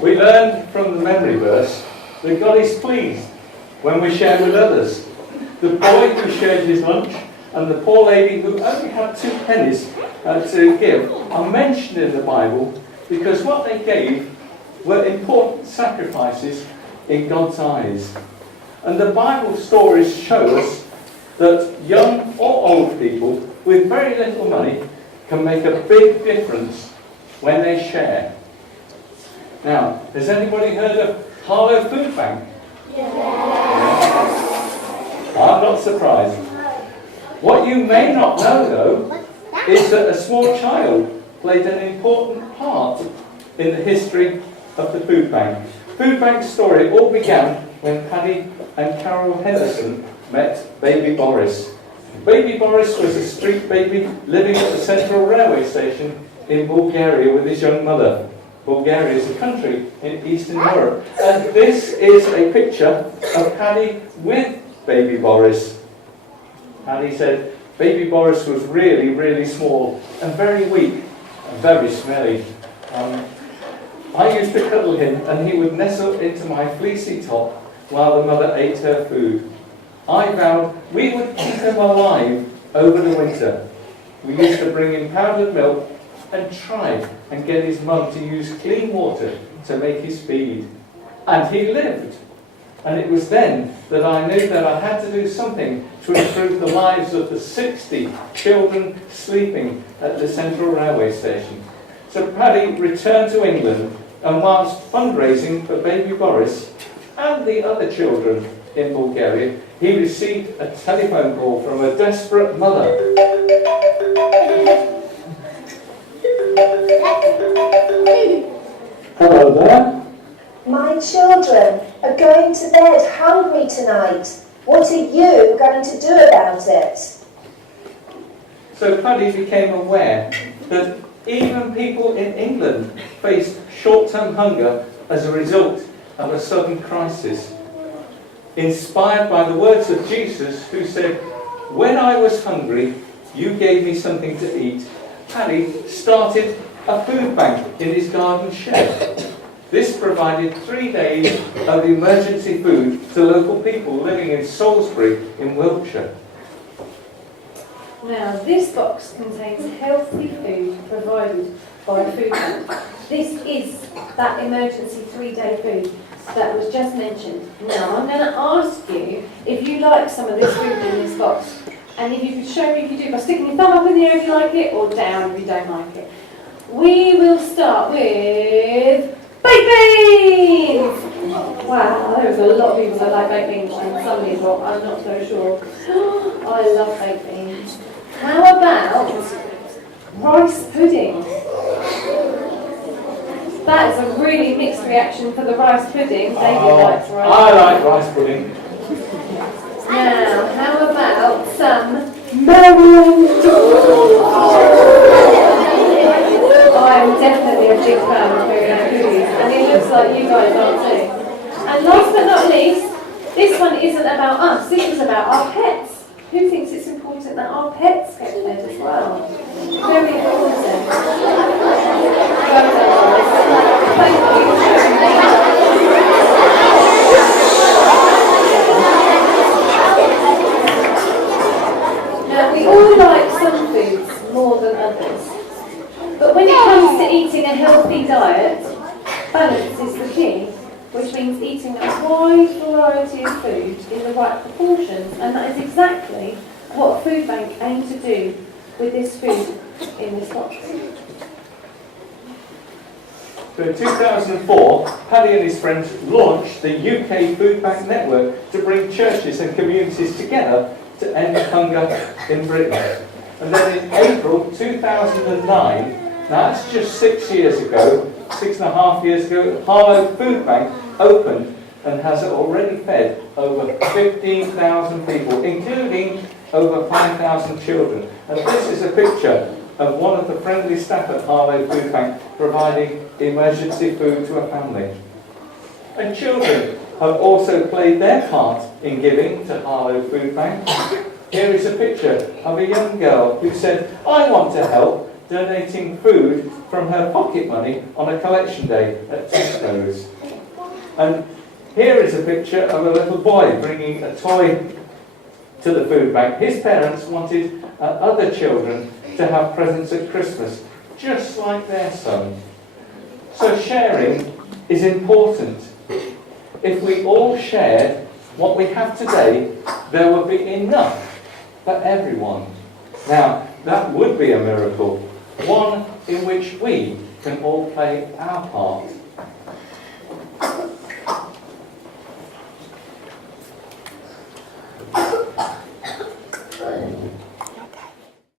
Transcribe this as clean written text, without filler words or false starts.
We learned from the memory verse that God is pleased when we share with others. The boy who shared his lunch and the poor lady who only had 2 pennies to give are mentioned in the Bible because what they gave were important sacrifices in God's eyes. And the Bible stories show us that young or old people with very little money can make a big difference when they share. Now, has anybody heard of Harlow Food Bank? Yes. I'm not surprised. What you may not know, though, is that a small child played an important part in the history of the food bank. Food bank's story all began when Paddy and Carol Henderson met baby Boris. Baby Boris was a street baby living at the Central Railway Station in Bulgaria with his young mother. Bulgaria is a country in Eastern Europe. And this is a picture of Paddy with baby Boris. Paddy said baby Boris was really, really small and very weak and very smelly. I used to cuddle him and he would nestle into my fleecy top while the mother ate her food. I vowed we would keep him alive over the winter. We used to bring him powdered milk and try and get his mum to use clean water to make his feed. And he lived. And it was then that I knew that I had to do something to improve the lives of the 60 children sleeping at the Central Railway Station. So Paddy returned to England, and whilst fundraising for baby Boris and the other children in Bulgaria, he received a telephone call from a desperate mother. Hello there. My children are going to bed hungry tonight. What are you going to do about it? So Paddy became aware that even people in England faced short-term hunger as a result of a sudden crisis. Inspired by the words of Jesus, who said, "When I was hungry, you gave me something to eat," Paddy started a food bank in his garden shed. This provided 3 days of emergency food to local people living in Salisbury in Wiltshire. Now, this box contains healthy food provided by a food bank. This is that emergency 3-day food that was just mentioned. Now, I'm going to ask you if you like some of this food in this box. And if you could show me if you do by sticking your thumb up in the air if you like it, or down if you don't like it. We will start with baked beans! Wow, there's a lot of people that like baked beans, and some people, I'm not so sure. I love baked beans. How about rice pudding? That is a really mixed reaction for the rice pudding. David likes rice pudding. I like rice pudding. Now, how about some melon? I'm definitely a big fan of foodies, and it looks like you guys are too. And last but not least, this one isn't about us, this is about our pets. Who thinks it's important that our pets get fed as well? Very important. Well done, guys. Thank you. Now, we all like some foods more than others. But when it comes to eating a healthy diet, balance is the key, which means eating a wide variety of food in the right proportions, and that is exactly what a food bank aims to do with this food in this box. So in 2004, Paddy and his friends launched the UK Food Bank Network to bring churches and communities together to end hunger in Britain. And then in April 2009, now that's just 6 years ago, 6.5 years ago, Harlow Food Bank opened and has already fed over 15,000 people, including over 5,000 children. And this is a picture of one of the friendly staff at Harlow Food Bank providing emergency food to a family. And children have also played their part in giving to Harlow Food Bank. Here is a picture of a young girl who said, "I want to help donating food from her pocket money on a collection day at Tesco's. And here is a picture of a little boy bringing a toy to the food bank. His parents wanted other children to have presents at Christmas, just like their son. So sharing is important. If we all shared what we have today, there would be enough for everyone. Now, that would be a miracle, one in which we can all play our part.